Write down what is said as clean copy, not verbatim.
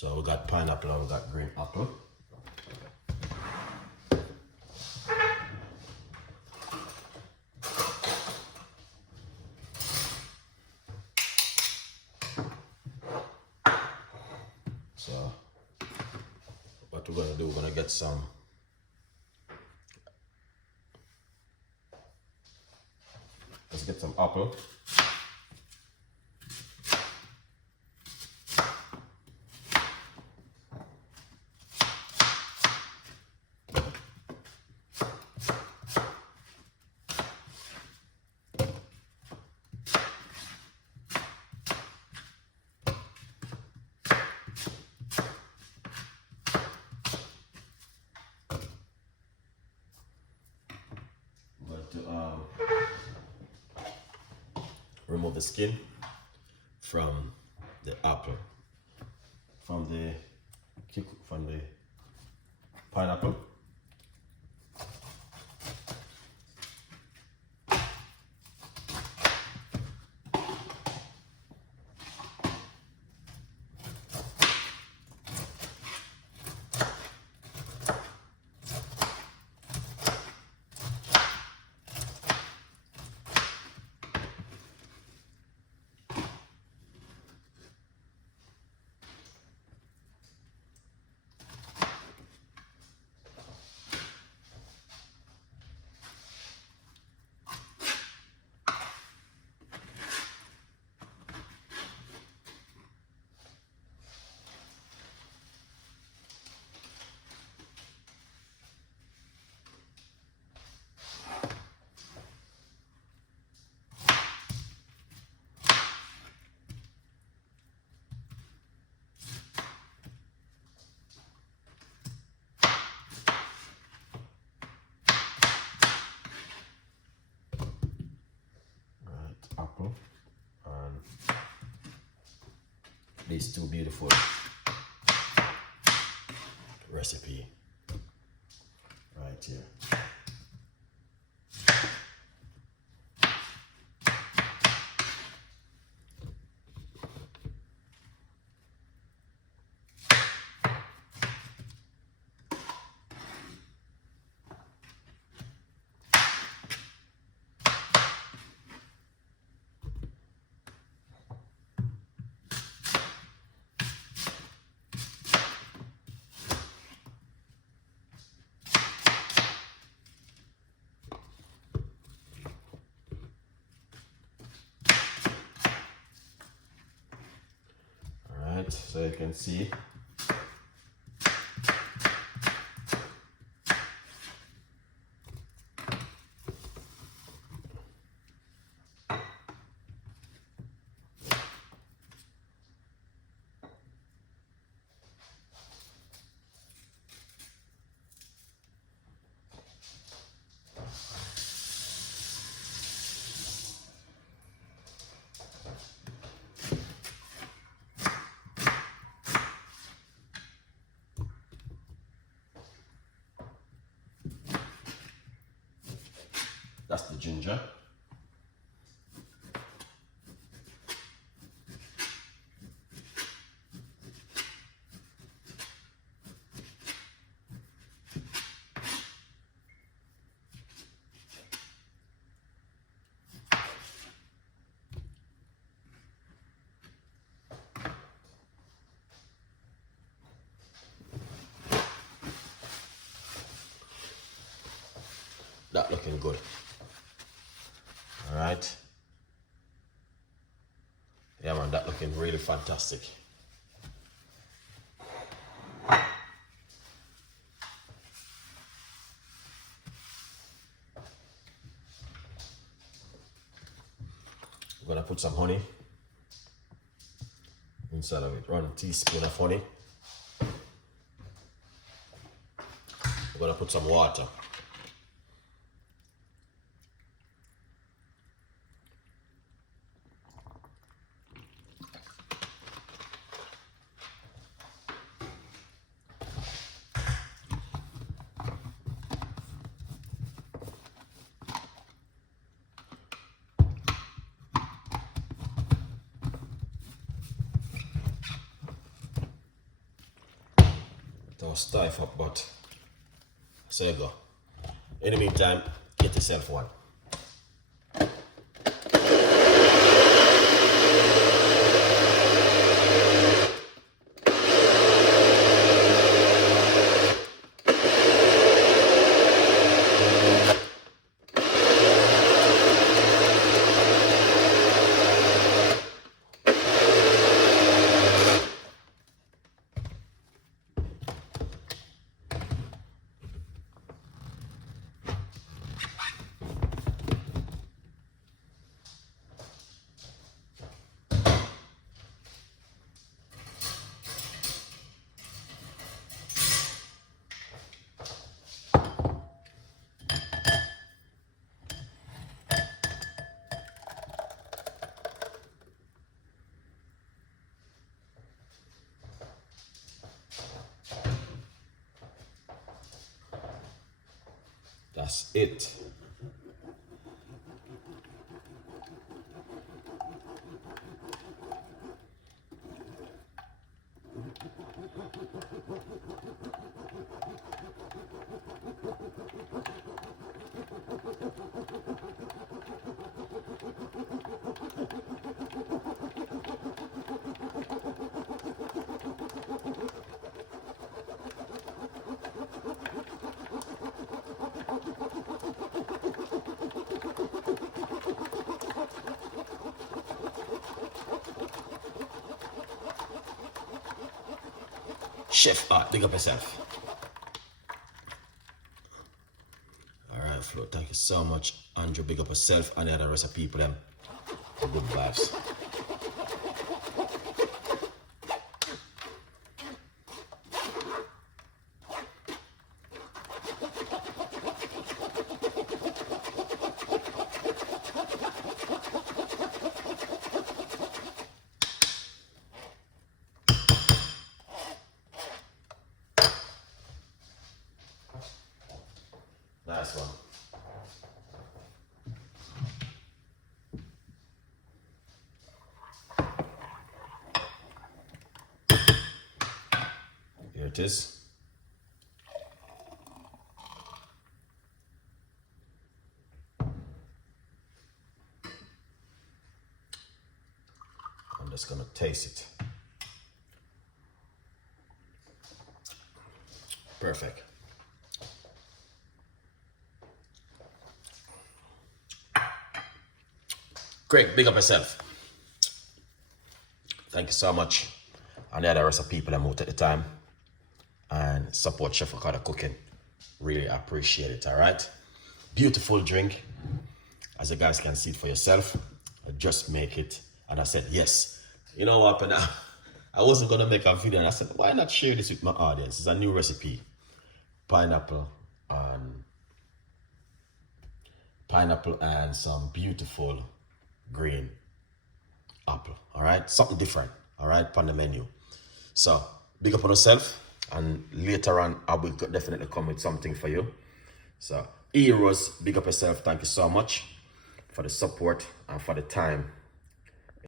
So we got pineapple and we got green apple. So what we're gonna do, we're gonna get some let's get some apple. Remove the skin from the apple, from the pineapple. Apple and these two beautiful recipe right here. So you can see that's the ginger. That looking good. All right. Yeah, man, that looking really fantastic. I'm gonna put some honey inside of it. 1 teaspoon of honey. I'm gonna put some water. I'll stiff up, but so you go. In the meantime, get yourself one. That's it. Chef Art, big up yourself. Alright, Flo, thank you so much. Andrew, big up yourself, and the other rest of people, them. Good vibes. Nice one. Here it is. I'm just gonna taste it. Perfect. Great, big up yourself. Thank you so much. And the other rest of people that moved at the time and support Chef Ricardo Cooking. Really appreciate it, all right? Beautiful drink. As you guys can see it for yourself. I just make it. And I said, yes. You know what happened? I wasn't gonna make a video and I said, why not share this with my audience? It's a new recipe. Pineapple and some beautiful green apple. All right, something different. All right, on the menu. So big up on yourself, and later on I will definitely come with something for you. So Eros, big up yourself. Thank you so much for the support and for the time